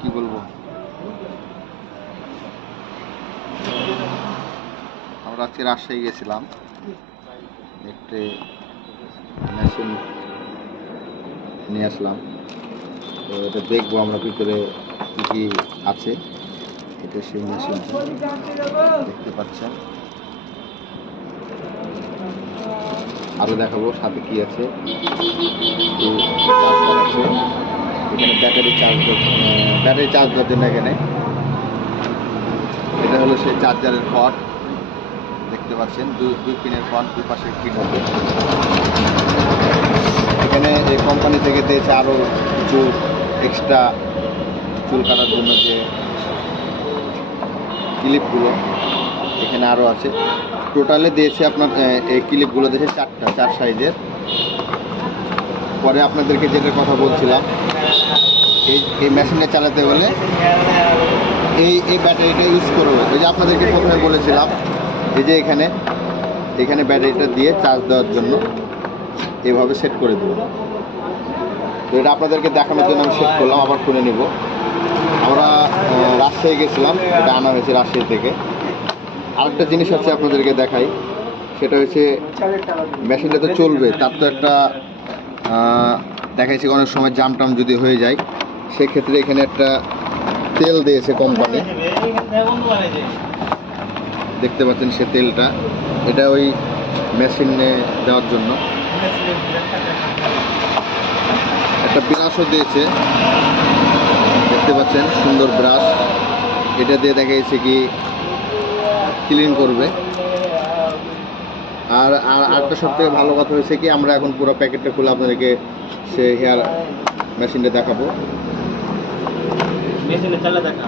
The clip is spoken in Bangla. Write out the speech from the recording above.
কি বলবো, আমরা আজকে রাজশাহী গেছিলাম, একটি মেশিন নিয়ে আসলাম। তো এটা দেখবো আমরা ভিতরে কি কি আছে। এটা সেই মেশিন দেখতে পাচ্ছেন। আরো দেখাবো সাথে কি আছে। এখানে ব্যাটারি চার্জ দেওয়ার জন্য এখানে এটা হলো সেই চার্জারের পট, দেখতে পাচ্ছেন দুই পিনের পট, দুই পাশে পিন হবে। এখানে এই কোম্পানি থেকে দিয়েছে আরো কিছু এক্সট্রা চুল কাটার জন্য যে ক্লিপগুলো, এখানে আরো আছে। টোটালে দিয়েছে আপনার এই ক্লিপগুলো দিয়েছে চার সাইজের। পরে আপনাদেরকে যেটার কথা বলছিলাম, এই মেশিনটা চালাতে হলে এই ব্যাটারিটা ইউজ করবে। ওই যে আপনাদেরকে প্রথমে বলেছিলাম, এই যে এখানে ব্যাটারিটা দিয়ে চার্জ দেওয়ার জন্য এভাবে সেট করে দেব। তো এটা আপনাদেরকে দেখানোর জন্য আমি সেট করলাম, আবার খুলে নিব। আমরা রাজশাহী গেছিলাম, এটা আনা হয়েছে রাজশাহী থেকে। আরেকটা জিনিস আছে আপনাদেরকে দেখাই, সেটা হচ্ছে মেশিনটা তো চলবে, তার তো একটা দেখাইছি অনেক সময় জাম টাম যদি হয়ে যায়, সেক্ষেত্রে এখানে একটা তেল দিয়েছে কোম্পানি, দেখতে পাচ্ছেন সে তেলটা, এটা ওই মেশিনে দেওয়ার জন্য। একটা ব্রাশও দিয়েছে, দেখতে পাচ্ছেন সুন্দর ব্রাশ, এটা দিয়ে দেখা যাচ্ছে কি ক্লিন করবে। আর আরেকটা সবথেকে ভালো কথা হয়েছে কি, আমরা এখন পুরো প্যাকেটটা খুলে আপনাদেরকে সে হেয়ার মেশিনটা দেখাবো। মেশিনে চালা দেখা